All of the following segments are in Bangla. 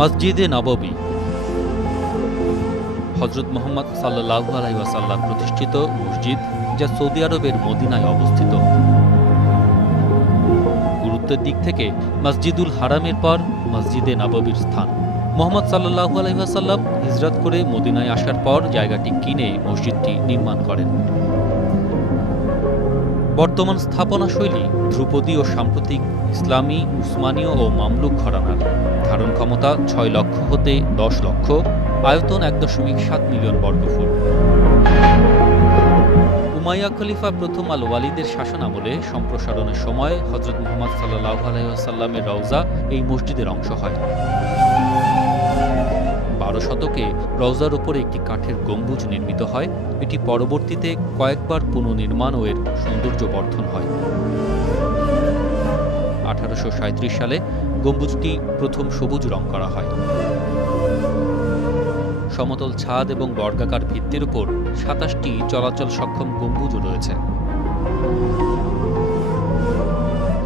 মসজিদে নববী হযরত মুহাম্মদ সাল্লাল্লাহু আলাইহি ওয়াসাল্লাম প্রতিষ্ঠিত মসজিদ, যা সৌদি আরবের মদিনায় অবস্থিত। গুরুত্বের দিক থেকে মসজিদুল হারামের পর মসজিদে নববীর স্থান। মুহাম্মদ সাল্লাল্লাহু আলাইহি ওয়াসাল্লাম হিজরত করে মদিনায় আসার পর জায়গাটি কিনে মসজিদটি নির্মাণ করেন। বর্তমান স্থাপনা শৈলী ধ্রুপদী ও সাম্প্রতিক ইসলামী, উসমানীয় ও মামলুক ঘরানার। ধারণ ক্ষমতা ৬ লক্ষ হতে ১০ লক্ষ, আয়তন ১.৭ মিলিয়ন বর্গফুট। উমাইয়া খলিফা প্রথম আল ওয়ালিদের শাসনামলে সম্প্রসারণের সময় হযরত মুহাম্মদ সাল্লাল্লাহু আলাইহি ওয়াসাল্লামের রওজা এই মসজিদের অংশ হয়। ১২ শতকে রওজার উপরে একটি কাঠের গম্বুজ নির্মিত হয়। এটি পরবর্তীতে কয়েকবার পুনর্নির্মাণ ও এর সৌন্দর্য বর্ধন হয়। ১৮৩৭ সালে গম্বুজটি প্রথম সবুজ রং করা হয়। সমতল ছাদ এবং বর্গাকার ভিত্তির উপর ২৭টি চলাচল সক্ষম গম্বুজও রয়েছে।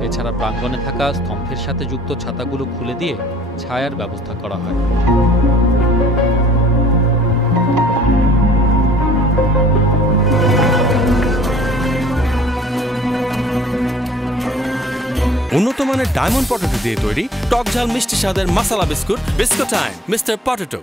এছাড়া প্রাঙ্গণে থাকা স্তম্ভের সাথে যুক্ত ছাতাগুলো খুলে দিয়ে ছায়ার ব্যবস্থা করা হয়। উন্নত মানের ডায়মন্ড পটেটো দিয়ে তৈরি টক ঝাল মিষ্টি স্বাদের মশলা বিস্কুট টাইম মিস্টার পটেটো।